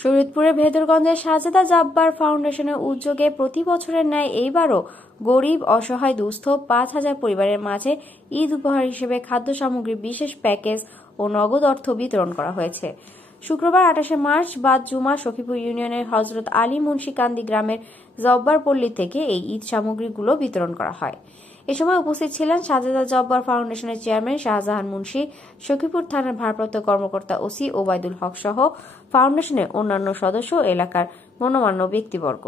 শরীয়তপুরের ভেদরগঞ্জের সাজেদা জাব্বার ফাউন্ডেশনের উদ্যোগে প্রতি বছরের ন্যায় এইবারও গরিব, অসহায়, দুস্থ ৫,০০০ পরিবারের মাঝে ঈদ উপহার হিসেবে খাদ্য সামগ্রীর বিশেষ প্যাকেজ ও নগদ অর্থ বিতরণ করা হয়েছে। শুক্রবার ২৮শে মার্চ বাদ জুমা সখীপুর ইউনিয়নের হযরত আলী মুন্সিকান্দি গ্রামের জব্বার পল্লী থেকে এই ঈদ সামগ্রীগুলো বিতরণ করা হয়। এ সময় উপস্থিত ছিলেন সাজেদা জব্বার ফাউন্ডেশনের চেয়ারম্যান শাহজাহান মুন্সি, সখীপুর থানার ভারপ্রাপ্ত কর্মকর্তা ওসি ওবায়দুল হক সহ ফাউন্ডেশনের অন্যান্য সদস্য ও এলাকার গণ্যমান্য ব্যক্তিবর্গ।